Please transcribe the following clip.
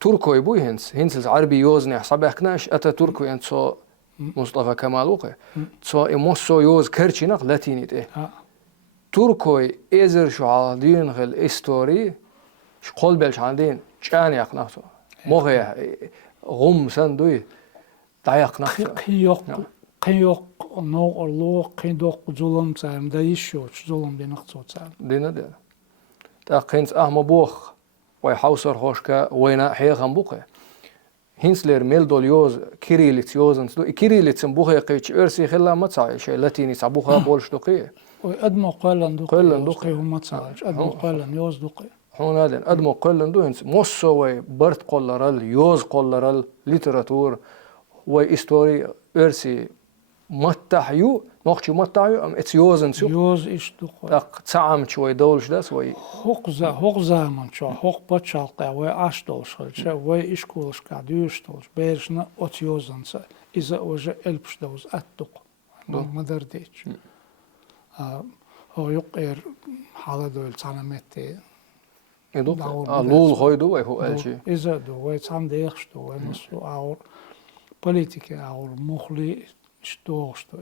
تركوي بوي هنس عربي يوزني حسابه كناش أتا تركوي أنتو مصطفى كمال وقع تو إموسو يوز كرتشينق لاتينيت إيه تركوي إزر شو عالدين غل إستوري شقول بلش عندين شان يقناطو مغيا غم سندوي دايق نقطو قيوق نو الله قيدوق ظلم سام دا يشوش ظلم بنقطو سام دينا تا قينس أهم بوخ ويحوصر خوشكا وينا حيغم بوقع هينسلر ميلدول يوز كيريليتس يوزنس دو كيريليتس بوخا يقيتش ارسي خلا ما تصاي شي لاتيني صبوخا بولش دوقيه وادمو قلن دوقي هم ما تصايش ادمو قلن يوز دوقي هون هذا ادمو قلن دو هنس موسو وي برت قولرال يوز قولرال ليتراتور وي استوري ارسي متحيو نوخشي متحيو ام اتس يوزنس يوز ايش دوقي تاق تسعم شوي دولش داس وي حق زمان شو حق بتشالقا وي اش دولش وي ايش كولش كاديوش دولش بيرشنا ات يوزنس اذا وجه البش دوز اتدق ما درديتش هو يقير حالة دول تعلمتي لول خويدو وي هو الشي إذا دو وي تعم ديخش دو وي نسو أور بوليتيكي أور مخلي شتوغش دو